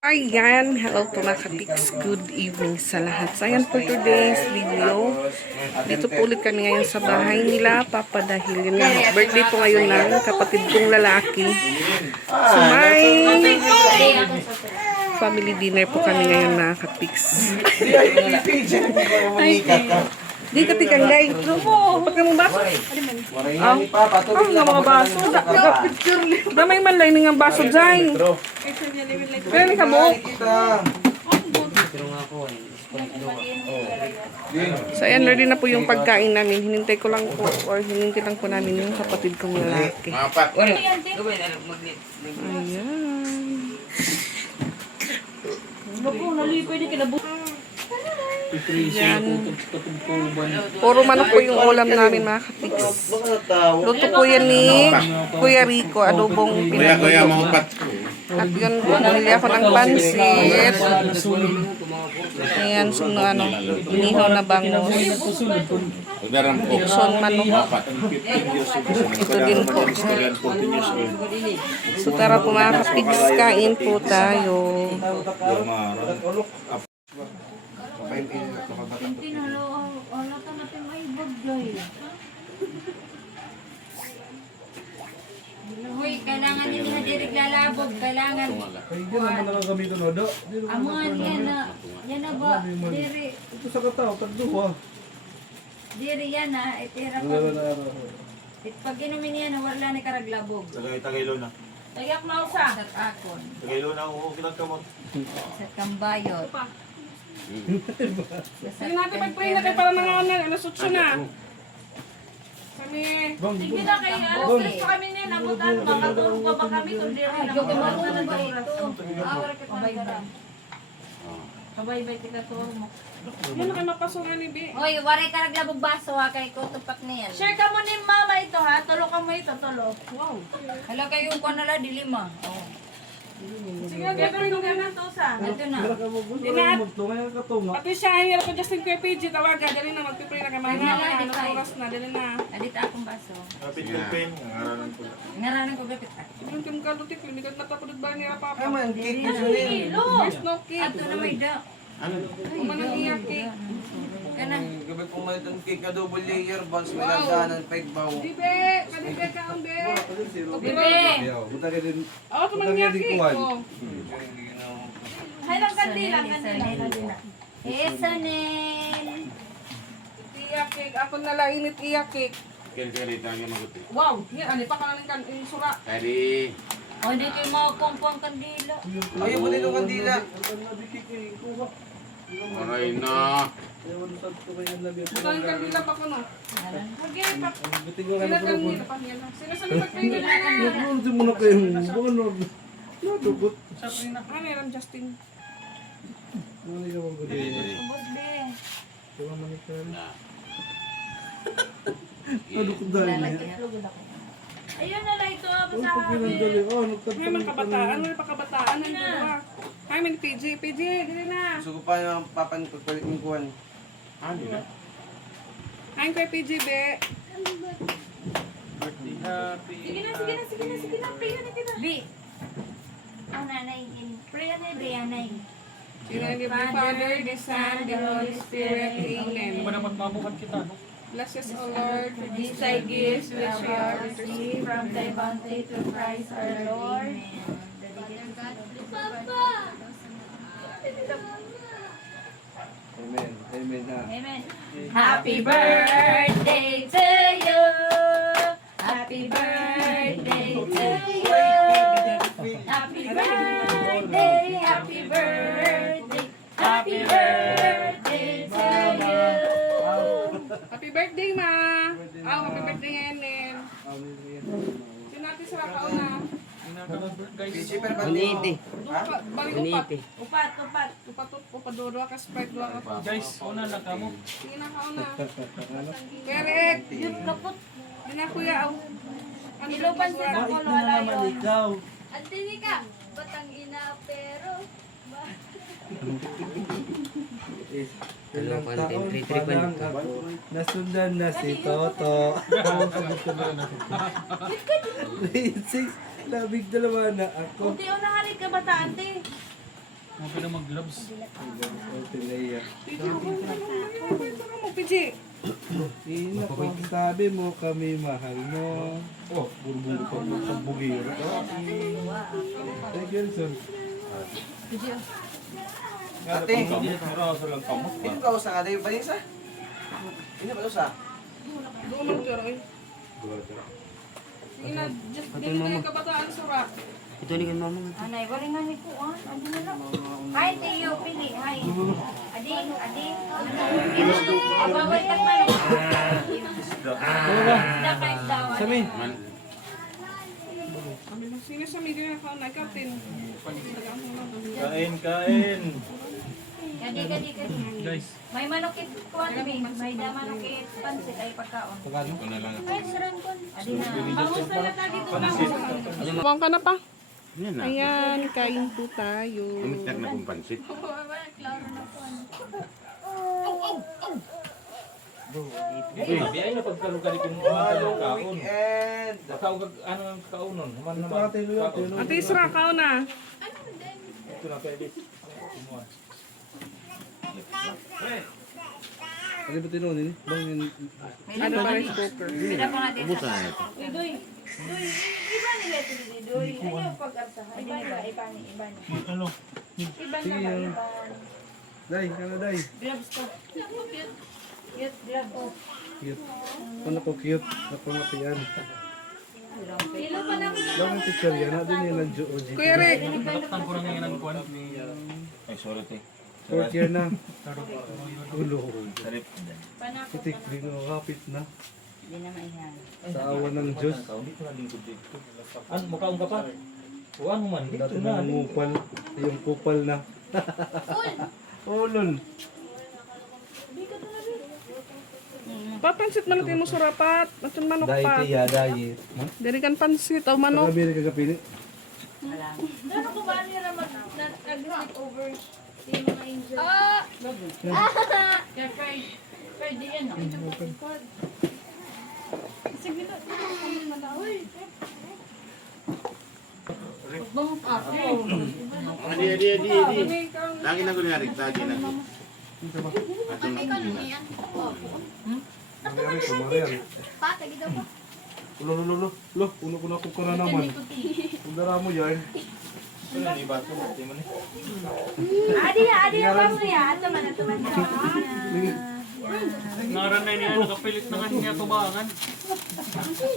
Ayan, hello po mga kapiks, good evening sa lahat. So ayan for today's video, dito po ulit kami ngayon sa bahay nila, Papa, dahil yun nga, birthday po ngayon ng kapatid kong lalaki. So may family dinner po kami ngayon mga kapiks. Di ka tikang guys. Ba't ka mong baso? Nga mga baso. Damay man lang nga baso dyan. Pero ni ka mo. So ayan, ready na po yung pagkain namin. Hinintay ko lang po or hinintay lang po namin yung kapatid kong lalaki. Ayan. Yan. Puro manok po yung ulam namin mga katiks. Luto po yan ni Kuya Rico, adobong pinagluto. At yun, bumili ako ng pansit. Ayan, inihaw na bangus. Ikson manok. Ito din po. So tara po mga katiks, kain po tayo. Uy, kailangan din na dirig lalabog, kailangan. Hindi naman nakagamitan mo do. Amuan yan na ba? Diri, Ito sa kataw, tagduwa. diri yan na, itira ko. Pag inumin yan, wala na karaglabog. Tagay-tagaylo na. Tayak na usa. Sa akon. Tagaylo na, oo, kinagkamot. Sa kambayot. Sige natin mag-pray na kayo para mga alas 8 na. Kami. Sige na kayo, alas pa kami niya, nabutan, makatulog pa ba kami kung diri na makatulog ba ito. Awar ka pa. Kabay-bay tika to mo. Yan na kayo mapasungan ni B. Oy, waray karaglabog baso ha, kay ko tupak niyan. Share ka mo ni mama ito ha, tulo ka mo ito, tulo. Wow. Hala kayo ko nala dilima. Oh. Sige, gagawin ko na. Ito na. Pati siya, hirap ko Justin Kuya PG, tawaga. Dali na, magpipray na kayo. Mahina na, oras na, dali na. Adit akong baso. Kapit yung pen, ngaranan ko. Ngaranan ko gapit. Yung kim ka lutik, hindi ka natapulod ba niya, Papa? Kilo. There's no kid. Ato na may da. Umanang iyak cake. Kana. Gabi kong may itong cake na double layer buns, may landanan, pegbaw. Di be, kanibe ka ang be. Bebe. Oo, tumangyak cake. Oh. Hay lang kandila, kandila. Esanen. Iyak cake, ako nala init iyak cake. Kaya tayo maguti. Wow, yan, ano pa ka lang yung sura. Kari. O, hindi kayo makakumpang kandila. Ayaw mo din yung kandila. Aray na. Bukan yung kandila pa ko no. Okay, pa. Sila kandila pa niya na. Sila sa lipat kayo nila. Ano yan, Justin? Ubos be. Ayun na lang ito, basahan. May mga kabataan, may pakabataan. Ano ba? Ay, may PJ, dili na. Gusto ko pa yung papan pagpalit ng kuwan. Ano na? Ay, kay PJ, be. Sige na. Priya na kita. Bi. Oh, nanay. Priya na, Priya na. In the name of the Father, the Son, the Holy Spirit. Amen. Bless us, O Lord, for These thy gifts which we are received from thy bounty to Christ our Lord. Amen. Amen na. Amen. Happy birthday to you. Happy birthday to you. Happy birthday. Happy birthday. Happy birthday to you. Happy birthday, Ma! Happy birthday, Enen. Yun natin sa kauna. PG, pero pati. Balik upat. Upat. Upat, dua ka Sprite, dua ka. Guys, una na kamo. Sige na, kauna. Kerek! Yung kapot. Di na, kuya. Ano Ilupan sa Bakit ako, mo wala naman yun. ikaw? Antini ka, batang ina, pero... Ilang taon pa lang ako, nasundan na si Toto. Grade 6, labig dalawa na ako. Kunti o nahalit ka bata, ante. ka na mag-gloves. Open layer. Ito mo, Pidji. Ina ko, sabi mo kami mahal, no? Oh, burburo ko sa bugiro. Thank you, sir. Ate, Naraso lang kamot. hindi ka usa nga dahil balisa? Hindi ba usa? Doon mo dyan, ay. Ina, just dili kayo kabataan surat. Anay, wala nga ni Kuan. Ano na lang? Hi, Teo, pili. Hi. Ading. Abawal ka man. Isda ka isda. Sami, Man, Sino sa media na kaunay, Captain? Kain. Gadi. Guys. May manokit Kuan, may da manokit pansit ay pagkaon. pagkano? ito na lang. Ading na. Buwang ka na pa. Yan na. Ayan, kain po tayo. Umitak na kong pansit. Biyay na pagkalugari kung umakalong kaon. Weekend! Bakaw ano ang kaunon? Human Ito naman. ate Luya, tino. Ate Isra, kao na. Ito na pwede. Kumuha. Ano ba tino nini? Bang yun. Ano ba rice cooker? Pila pa natin Ubusan sa. na ito. Doy. Iba nila ito Doy. Ayaw pag-arsahan. Iba ni. Ano? Iba Sige, na yan. ba? Day, ano day? Gloves ko. Cute gloves. Cute. Ano ko cute? Napamatian. Pilo pa na. Bang teacher yan, na din yan ang OG. Kuya Rick, Nakatan ko lang ngayon ang kuwan ni... Ay, sorry te. Fourth year na. Ulo. Sarip. Panako. Putik, di na kapit na. Hindi na maihan. Sa awa ng Diyos. Hindi ko na lingkod dito. Ano, makaon ka pa? Kuwan mo man. Dito Dati na. nangungupal. Yung kupal na. Ulol. papansit man natin mo surapat. Atun manok pa. Diet ya, diet. Diri kan pansit o manok. Sabi rin kagapili. Ano ko ba nila nag-sleep over yung mga angel? Kaya kay di yan. Sige na. Bang ako. Adi. Lagi na ko niyarig. Lagi na ko. Atong Kumari, kumari. Lo, uno ko na kukura naman. Kundara mo yan. Ano ni bato? Di mo ni. Adi na ba mo yan? Tuman. Naran na niya nakapilit na kanya tubangan.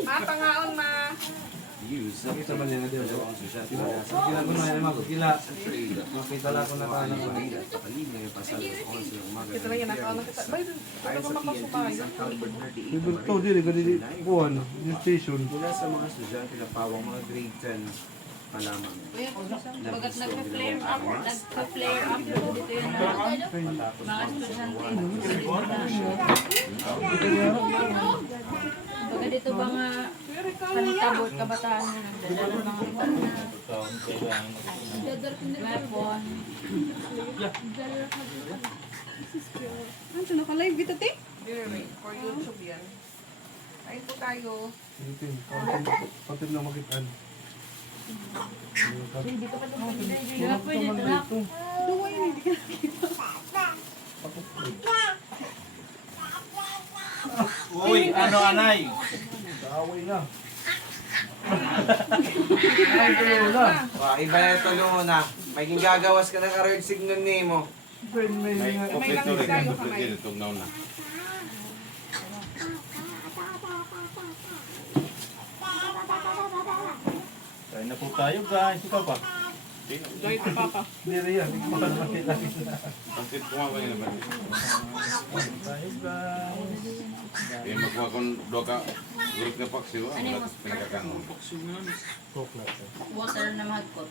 Pangaon ma. Nakita man yan na din. Kila ko na yan, makikila. Makita lang ko na kanan ko. Ito lang yan nakaon na kita. Bay, ito ba mapasok tayo? Ito, dili ka dili. Buwan, yung station. Mula sa mga estudyante na pawang mga grade 10 malaman. Bagat nagpa-flare up dito yun na mga estudyante. Baga dito ba nga kanitabot kabataan na nagdadala ng mga weapon. Ano, naka-live dito, te? For YouTube yan. Kain po tayo. Kontin lang makitaan. Dito pa ito. Pwede ito na. Duwa yun, hindi ka nakita. Uy, ano anay? Kaaway na. Iba na ito na. May gagawas ka ng arrow signal ni mo. Friend, may may mga... kompleto rin. Kompleto itong nauna. Kain na po tayo guys. Ikaw pa. Dahil ito, papa. Dili yan, hindi ko pa nakita. Pansit kumawa niya na ba? Tayo guys. Eh, magkuha kong doka ka group na paksiw. Wala pinagkakanon. Water na mahagkot.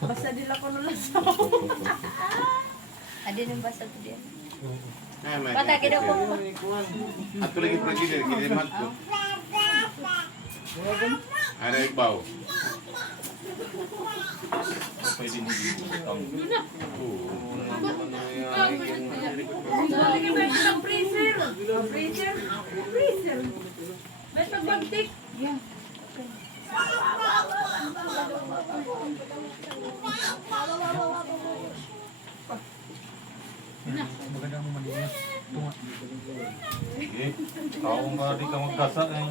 Basta dila ko nula sa. Adi nang basta to diyan. Bata kita po. Ato lagi lagi dari kirimat ko. Ada ibaw. Pwede hindi ang Lagi ba ng freezer? Freezer? Freezer. Basta pagbagtik. Yeah. Maganda mo malinis. Tunga. Eh, tao nga di ka magkasa eh.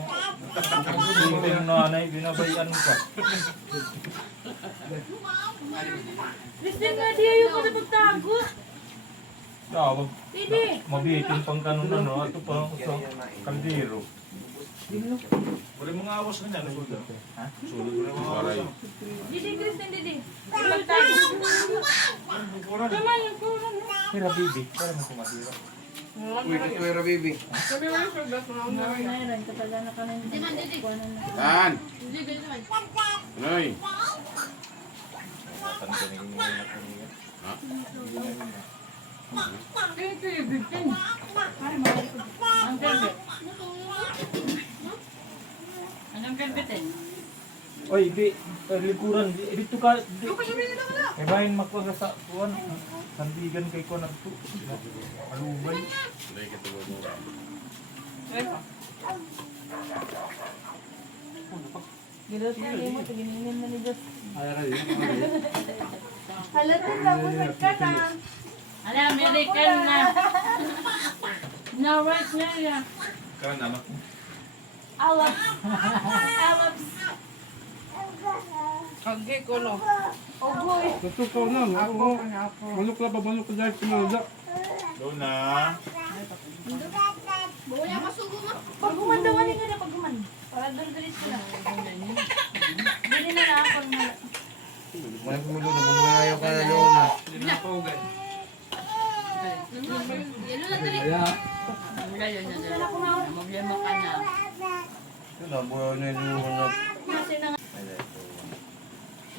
Hindi yung nanay, binabayan ka. Listen nga, di ayaw ko na magtago. Tawag, Didi. mabitin pang kanon ano, ito pa sa kaldero. Wala mga awas na niya, nasulod. Ha? Sulod ko na mga awas. Waray. Didi, Kristen, Didi. Magtago. Tama yung kulang. Pero bibi, para mo kumadira. Kuya baby. Mayroon, kapag na ka ng... Tan! Noy! Tan ka nang mga kanina. Ha? Ang velvet. Anong velvetin? Oy, di, likuran, dito ka. Eh, bahin magpag sa kuwan. Sandigan kay ko nagto. Alubay. Hindi ka tuwa mo. Gilos na niyo mo, tiginin na ni Diyos. Ay, ay, Halatin na mo sa ka na. Ano, American na. No, right na yan. Karan naman. Alaps. Alaps. Kage ko no. Oh boy. Natukaw na, ako. Manok na pa, manok na dahil pinala. Doon na. Paguman daw, ano nga na paguman. Para doon-doon ko na. Bili na ako na. Walang kumulo na bumayaw ka na doon na. Problema ka na. Wala, buhaw na yung na. Kasi na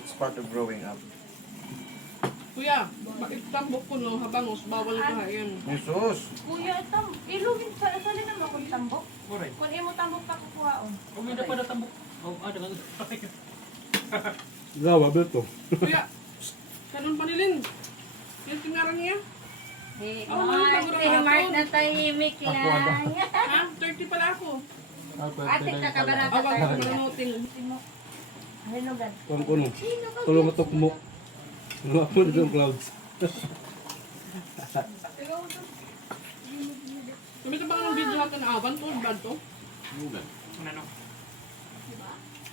It's part of growing up. Kuya, bakit tambok ko no habangos bawal ka yan. Jesus! kuya, ilugin sa sali naman kung tambok. Kung imo tambok ka kukuhaon. Kung hindi pa natambok. Oh, dagan. Gawa, Beto. Kuya, kanon panilin. Yung tingaran niya. Hey, Oh, Mark, Mark, si Mark na tahimik lang. Ha? 30 pala ako. Ate, kakabarata Awag tayo. ko manuting. Hello, God. Kung kuno. Tulong matok mo. Tulong ako na yung clouds. Kumita ba ng video natin awan to? Bad to? Bugan.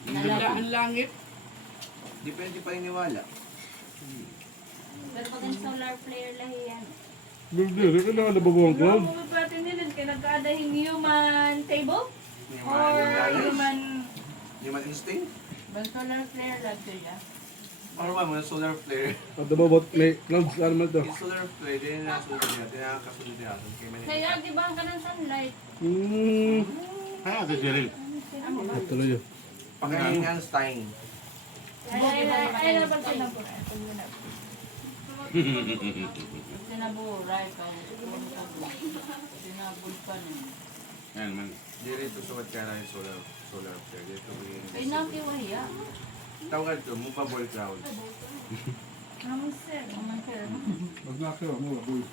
Ang langit. Depende pa iniwala. Pero pag ang solar flare lahi yan. Hindi ka na nababuang clouds. Ano ba natin nila? Kaya nagkaadahing human table? Or human... Human instinct? Bang solar flare lang siya. Ano ba mo, solar flare? At nababot may clouds, ano man to? Yung solar flare, din na nasunod niya, tinakasunod niya. Kaya di ba ang kanang sunlight? Kaya ito si Ril. Tuloy yun. Pagkain ni Einstein. Ay, na pag sinabura. Sinaburay pa. Sinabulpan. Yan man. Dito sumat ka na yung solar flare. Dito Ay, nakiwahiya. tawag ito, movable cloud. Naman sir. Naman sir. Pag nakaw mo, boy.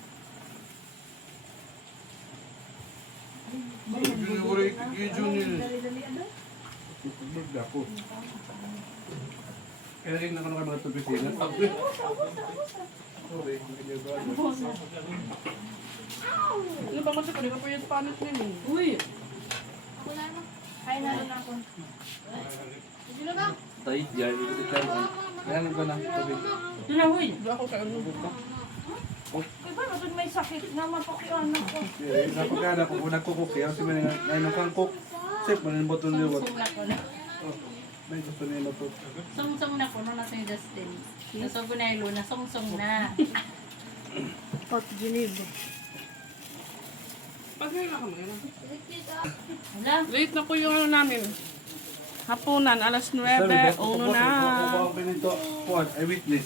Yung junior. Dali-dali ano? Pag ako. Kaya rin naman mga tupisina. Ano ba masya ko? Di ka pa yung panit nila. Uy! Ako na ano? Ay, naroon ako. Sige na ba? Tay, yan. Yan ko na. Tubig. Doon na, huy! Doon ako kayo nung Kaya ba, doon may sakit na mapakianak ko. Napagana ko kung nagkukuk. Kaya si Manila, ngayon kang cook. Sip, manin botol niyo. Sungsong na ko na. May gusto niya to. Sungsong na ko nung nasa yung Justin. Nasog ko na yung Luna, sungsong na. Port Geneva. Pagkaya ka mga yan. Wala. Late na po yung ano namin. Hapunan, alas 9, uno na. Kung pinito, kuwan, I witness.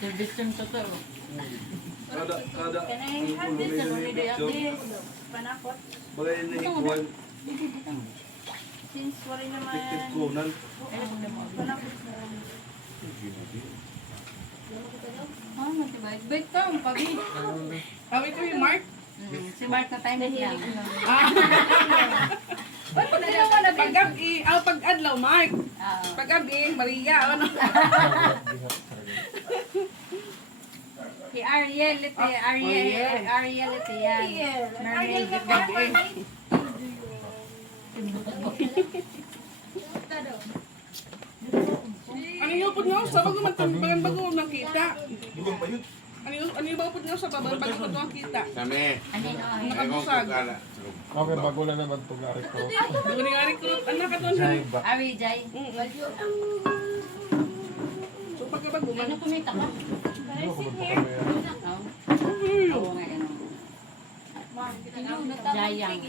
Service yung totoo. Kada Can I have this? Ano ni day of this? Panakot. bagay na ikuwan, Since wari naman. tikit kunan. Panakot na rin. Ah, matibay-bait ka, ang pabi. Tawag ko yung Mark. Si Mark na tayo lang. Pag-adlaw, Mark. Paggabi, Maria, ano? Si Ariel ito, Ariel ito yan. Mermaid gabi. Ano yung upod nyo? Sa bago bago nakita. Ano yung upod nyo sa bago bago nakita? Kami. Ano yun? Ay, kung kukala. Okay, bago lang naman itong recruit. Bago ni nga recruit, anak ka doon. Jai ba? Ari, Jai. So pagkabago man. Ano kumita ka? Ano ko ba kami? Oo nga, ano. Jayang.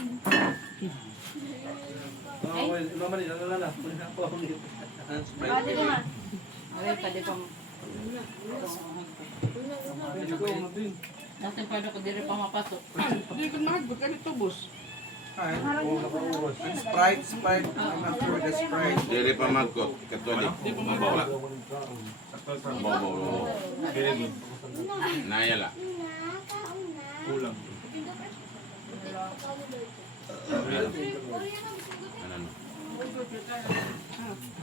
Mamali, lalala. Muna po ako dito. Pwede naman. Okay, pwede pang... Natin pwede ko diri pa mapasok. Hindi ko mahagbag ka nito, boss. Sprite. I'm after with the Sprite. Dili pa magkot. Katulik. Wala. Nayala. Kulang.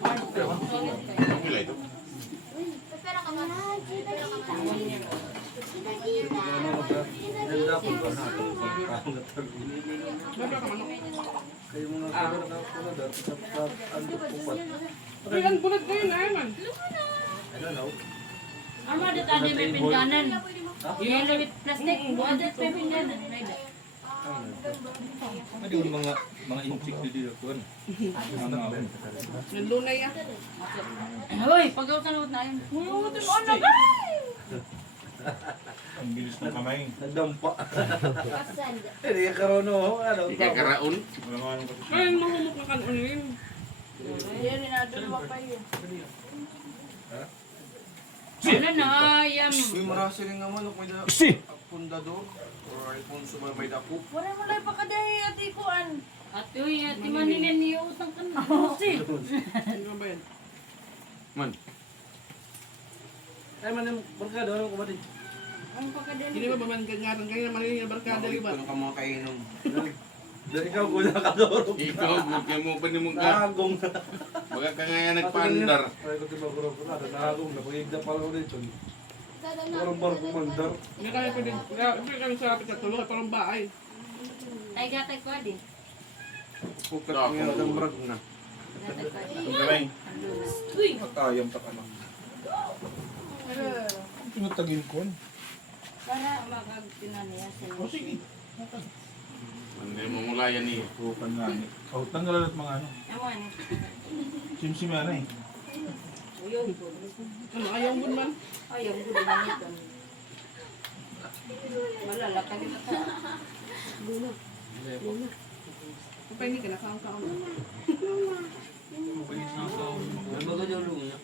Ano? Pila ito? Kayo mga karadar, sa pupat. Ilan bulat kayo na, man? Ano ada tadi may pindanan? Yellow with plastic. Ada may pindanan. Ano yung mga inchik dito kuan? Nandunay yan. Hoy, pag-utanot na yun. Uy, ano ba? Ang bilis ng kamay. Nagdampa. Hindi ka karoon o. Ano? Ika karaon? Wala nga nang kasi. Ay, mahumok na kanon yun. Ano na, ayam. Uy, marasi rin naman ako may pundador. Or iPhone sumabay dako. Wala mo lang pakadahi at ikuan. At uy, at imaninin niyo utang ka na. Kasi. Ano ba yan? Man. Ay man yung barkada, ano ko ba din? Ang pakadahi. Hindi ba ba man ganyaran kayo naman yung barkada, di ba? Ano ka mga kainom? Dahil ikaw ko nakadoro. Ikaw, bukya mo pa ni mong ka. Nahagong na. Baga ka nga nagpandar. Ay ko tiba ko na. Nahagong na. Pag-igda pa lang ulit yun. Parang barko mandar. Hindi kami pwede, hindi kami sa rapit sa tulog, parang bahay. Tay gatay ko din. Pukat nga ng brag na. Gatay ko din. Ang kamay. Uy! Matayam ta ka na. Tinatagin ko. Para magagtinan niya sa O sige. Hindi mo mula yan eh. Pukan nga ni. Oh, tanggalan at mga ano. Ewan. Simsim yan eh. Uyog. Ano, ayaw mo man. Ayaw ko din nito. Malalaka nito ka. Kapag hindi ka nakakaon. Ano ba yung lumo niya?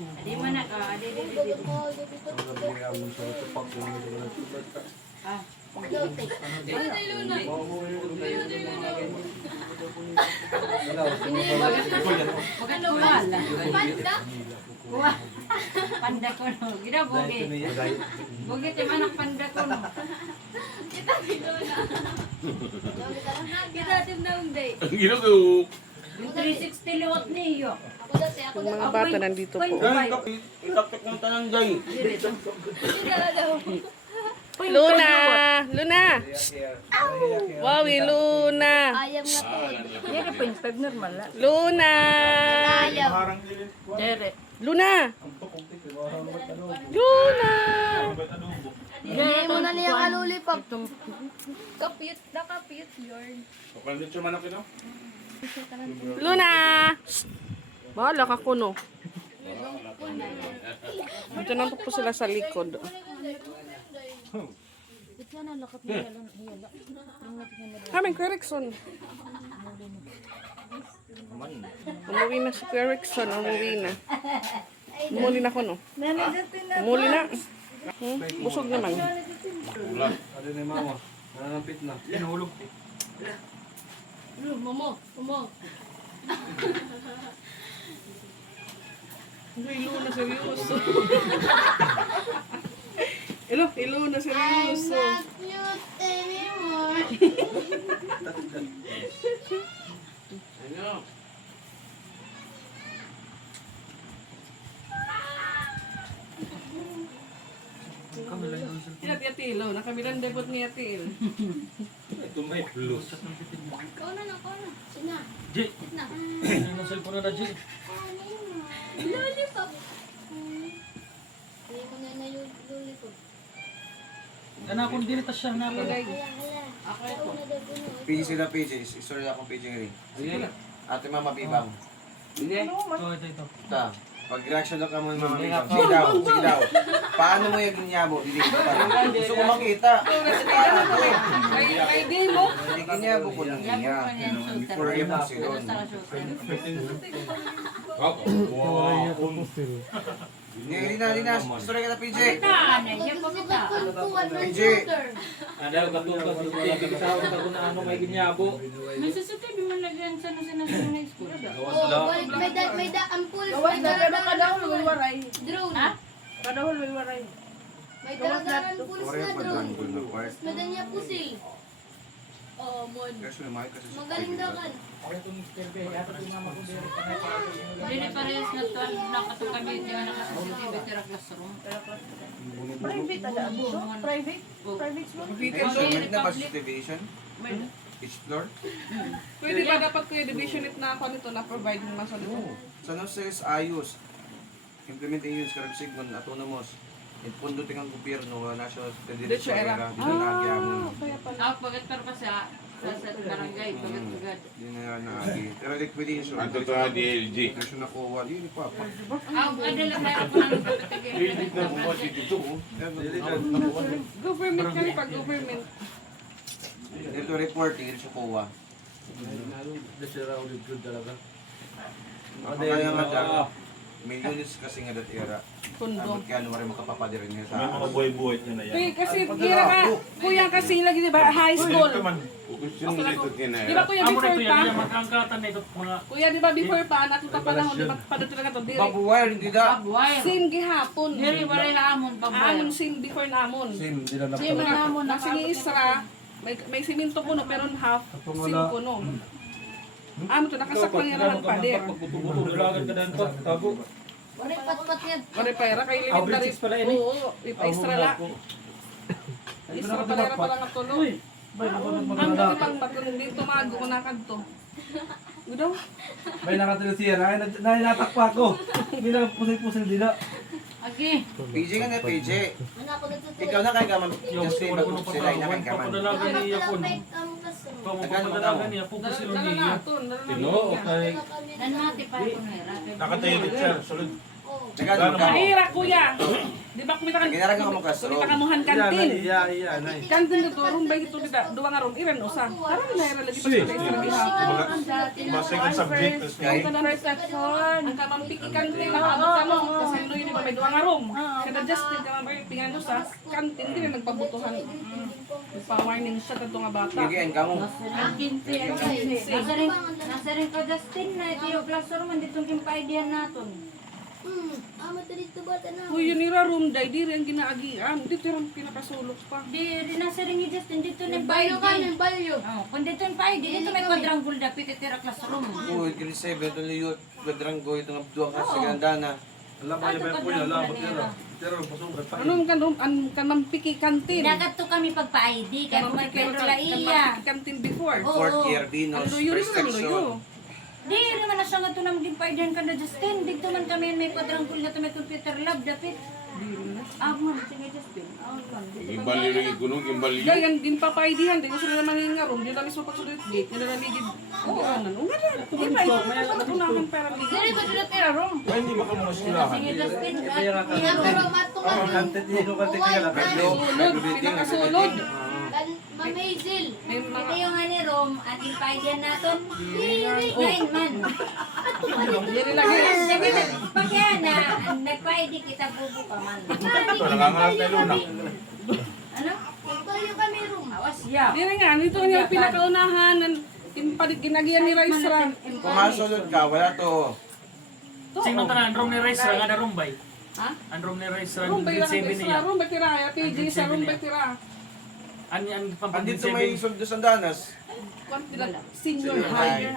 Adi man na ka. Adi. Ah. Maganda wala. Panda. Panda ko no. Gida bogi. Bogi ti manak panda ko no. Kita din daw day. Ang ginagawa. Yung 360 liwat niyo. Ako dati, ako Yung mga bata nandito po. Itaktak ng tanang jay. Hindi ka daw. Luna! Luna! Wowie, Luna! Ayam nga to. Luna! Ayam. Luna! Luna! Hindi mo na niyang alulipag. Kapit na kapit, Lord. Kapalito man ako no? Luna! Bahala ka kuno. Dito na po sila sa likod. Kaming Kuya Rickson. Umuwi na si Kuya Rickson. Umuwi na. Umuli na ko no. Umuli na. Busog naman. Ano na yung mama? Nananampit na. Inulog. Momo. Ilo na seryoso. Ilo na seryoso. Cute anymore. Yan, Atil, oh. Nakabilang debut ni Atil. Ito may plus. Ikaw na, ikaw na. Sina. G. Na. Ano ng cellphone na G? Lollipop. Hindi mo na yung lollipop. Ano akong dinitas siya na ako. Ako ito. PJ sila PJ. Sorry akong PJ ngayon. Ate Mama Bibang. Ito. Ta. Pag-reaction lang ka mo Mama Bibang. Sige daw. Sige daw. Paano mo yung ginyabo? Dili. Gusto ko makita. Ay, di mo. Hindi ginyabo ko lang niya. Before yung pasilon. Hindi na. Sorry ka na PJ. PJ. Ano katukas sa TV kasawag ako na ano may ginyabo. Nasusutin mo na ganyan sa nasinasang na school. Oh, may ampul. Gawas na pero kadahol will waray. Drone. Ha? Kadahol will waray. May dala-dalan pulse Sorry na ako drone. pag-anggol na part. Medan niya pusil. Oh, mod. Kasi naman kasi Magaling daw kan. Dili parehas na to nakatukan dito nga nakasusutin sa classroom. Private ada abo. Private. Private school. Measurement na ba situation? Each floor? Pwede ba dapat kuya division it na ako nito na provide mo sa nito? Oo. Sa says ayos. Implementing use karag sigmon autonomous. Ipundo tingang gobyerno national Dito era. tendency dito na agyamon. Kaya pala. Ah, pagkat pero pa sa barangay, pagkat. Di na naagi. Pero liquidation. Ang totoo DLG. Kasi nakuha di pa. Ah, adala tayo ko nang kapatid. Government kami pag government. Ito reporting ito sa kuha. Ako kaya nga daw. Milyones kasi nga dat era. Pundo. Tapos kaya ano rin makapapadirin niya May sa mga buhay-buhay niya na yan. Kuya, kasi kira ka, kuya kasi lagi di ba, high school. Gusto mo dito Di ba kuya Amo before rin pa? kuya magangkatan na ito mga Kuya di ba before pa, nakita pa lang, di ba padto na to diri. babuhay hindi da. Abuay. Same gihapon. Diri waray na amon pagbuay. Amon same before namon. Sim, di na Same na namon, kasi isra, may siminto kuno pero half sim kuno. Amo to nakasak lang yan ang pader. pagbuto-buto dulagan ka dan pag tago. Wala pat-pat yan. Kore pera kay limit na rin. British pala ini. Oo, ipa-extra la. Isra pala pala nga tuloy. Ang dati pang batong dito mago ko nakadto. Udaw. May nakatulog siya. Nainatakpa ko. Hindi na pusil-pusil din na. Agi. PJ nga na PJ. Ano ako nagtutuloy. Ikaw na kay kaman. Yung Just say wala ko bago nung sila ina kay kaman. papadalagan niya po. Ang classroom. Ikaw mo papadalagan niya po kasi Dala niya. na to, dala na. Tino, okay. Nan mati pa ko nera. Nakatayo sir. Sulod. Oh. Nagano ka mo? Mahira kuya. Di ba kumita kan? Ginaraga ka mo ka Kumita ka muhan kantin. Iya. Kantin dito room ba ito dida duwa nga room iran usa. Karon na lagi pa sa extra gihapon. Mga second subject. Tapos Kay Ang kamang piki kantin nakabot ka mo kasi Luy di ba may duwa nga room. Kada Justin ka man pingan sa kantin di na nagpabutuhan. Pa-warning siya kadto nga bata. Gigian ka mo. Ang 15. Nasa rin ka Justin na ito classroom andito yung pa-idea naton. Amo to dito bata na. Uy, yun ira room day diri ang ginaagian. Dito yung pinakasulok pa. Di nasa rin ni Justin dito na Bayo ka pa-idea. ng bayo. Oh, kung dito yung pa-idea, dito may quadrangle dapit itira classroom. Uy, grade 7 to liyot. Quadrangle itong abduang ka sa gandana. Alam mo yung po yun. Alam mo yun. Pero pasukat pa. Ano ang kanang piki kantin? Dagat to kami pagpa-ID, kaya kung may Pedro la iya. Piki kantin before. Oo. Fourth year Venus. Ang luyo rin First ang luyo. section. Di naman na siya nga ito na maging pa-idea ka na Justin. Dito man kami may quadrangle nga to may computer lab dapit. Ah, man, sige Justin. Ah, man. Gimbali rin igunog, gimbali. Gayan din papaidihan, di ko sila naman nga room, di lang mismo pagsulit gate, di na ligid. Oo, anan. Unga na. Di ba ito? Unahan parang ligid. Dili ba dito tira room? Ay, hindi ba ka mga skulahan? Sige Justin. Kaya pero mato ka. Kantet dito ka tingala. Sulod, pinakasulod. Ma'am Hazel. May Ito mga yung ani room, ating pa-idea natin. 9 man. diri lagi. Sige, pagkaya na, nagpa-ID kita bubo pa man. Nalangalat na luna. Ano? Ito yung kami room. Awas ya. Diri nga, nito nga pinakaunahan ginagiyan ni Raisra. Kung masulod ka, wala to. Sing nang tanan room ni Rice ra nga room bay. Ha? Ang room ni Rice ra Room ba grade yung 7 Raisra? niya. Room ba tira? PG sa room ba tira? Ang Andito pampang may Soldo Sandanas. Senior high.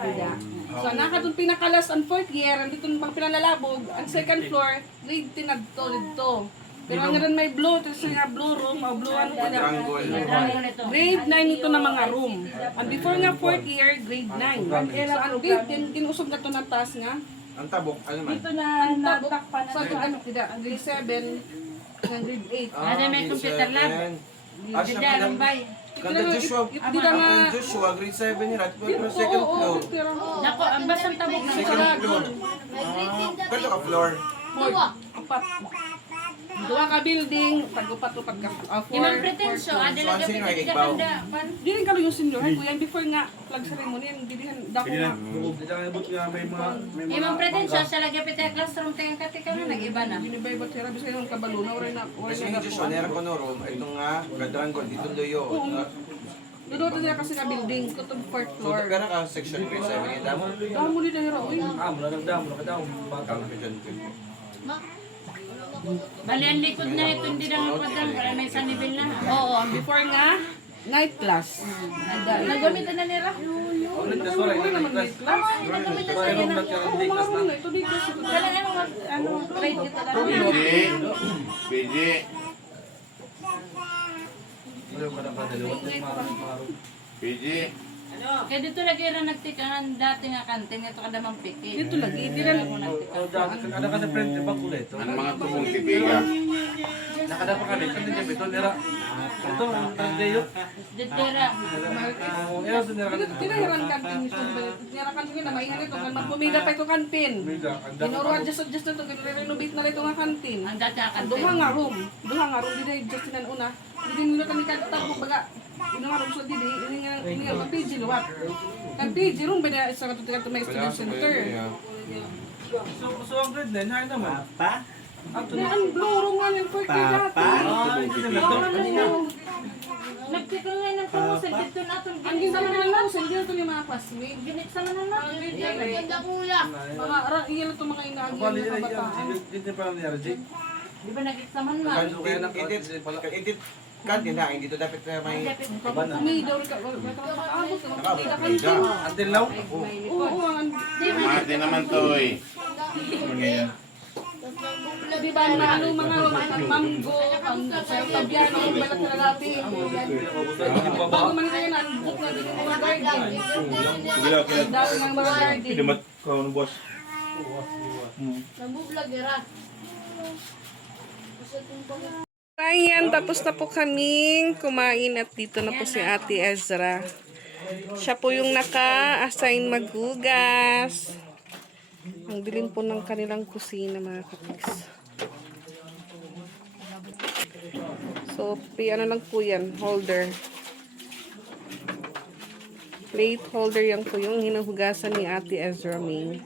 So, naka doon pinakalas ang 4th year, andito pang pinalalabog, ang 2nd floor, grade 10 na dito. Pero ang rin may blue, ito nga blue room, o blue ano po na. Quadrangle. Grade 9 ito na mga room. And before nga 4th year, grade 9. So, ang grade 10, kinusog na ito ng taas nga. Ang tabok, ano man? Ito na natakpan na. So, ano, tidak, grade 7, hanggang grade 8. Ano, may computer lab? Ah, siya Dida, pinang... Rumbay. Kanda Joshua, Di na nga, Kanda Joshua, grade 7 yun. At pero second oo, floor. pero, Nako, ang basang tabok na Second floor. Kanda ka floor. apat. Dua ka building, tag-upat-upat ka. Yung mga pretensyo, So, adala ang ka sino ay pinagda ikaw? kanda. Di rin kalo yung senior high, kuya. Before nga, flag ceremony, yan, di rin dako nga. Hindi ka nabot nga may mga... Yung mga pretensyo, siya lagi pita classroom, tingin ka na, nag-iba na. Binibay ba tira, bisa yung kabalo na, oray na Kasi yung Joshua, nera ko no room. Ito nga, Quadrangle, dito loyo. Doon nila kasi na building, kutog 4th So, floor. pero ka section grade 7 yun. Damo. Damo nila hira, uy. Mula nagdamo, nakadamo. Kang section Bali, ang likod na ito, hindi na mapadang, wala may sanibil na. Oo, before nga, night class. Nagamitan na nila. Ano naman night class? Nagamitan sa inyo na. Oo, mga room na ito dito. Wala na mga, ano, grade ito lang. PG. Ilaw ka na pa, dalawat na mga PG. Kaya dito lagi rin nagtikangan dati nga kantin, ito kada mang piki. Dito lagi, di na Ada ka sa friend, di ba kulit? Ang mga tubong tibiga. Nakada pa kami, kantin niya, ito nira. Ito, ang tandayo. Dito ra. Iya, ito nira kantin. Tinahiran kantin ito. Tinahiran kantin na maingat ito. Magpumida pa ito kantin. Ginuro adjust na ito. Renovate na ito nga kantin. Ang dati nga Ang kantin. duha nga room. Duha nga room. Di na adjust na una. Hindi nila kami katapos baga. Ino nga room sa didi. Ini nga PG luwat. Kan PG room ba na isa katutulad ito may student center. So, ang grade 9, hay naman. Na ang blue room nga ng 40 dati. Nagtika nga ng kamusal dito na itong Ang ginsa naman lang sa hindi ito yung mga classmate. ginit sa naman na. Mga iyan ito mga inaagi Bali, ng kabataan. hindi pa lang niya, Jake. Di ba nagiksaman na? Edit kantin na, hindi to dapat may... Kumidaw rin ka. Abot ka. Kumida kantin. Until now? Oo, ang Mati naman to eh. di ba na ano mga mango, ang sa tabiano, ang balat na dati. Bago man kayo na, ang book na din yung mga garden. Ang dami ng mga garden. Ayan, tapos na po kaming kumain at dito na po si Ate Ezra. Siya po yung naka-assign maghugas. Ang dilim po ng kanilang kusina, mga kapiks. So, ano lang po yan, holder. Plate holder yan po yung hinuhugasan ni Ate Ezra Ming.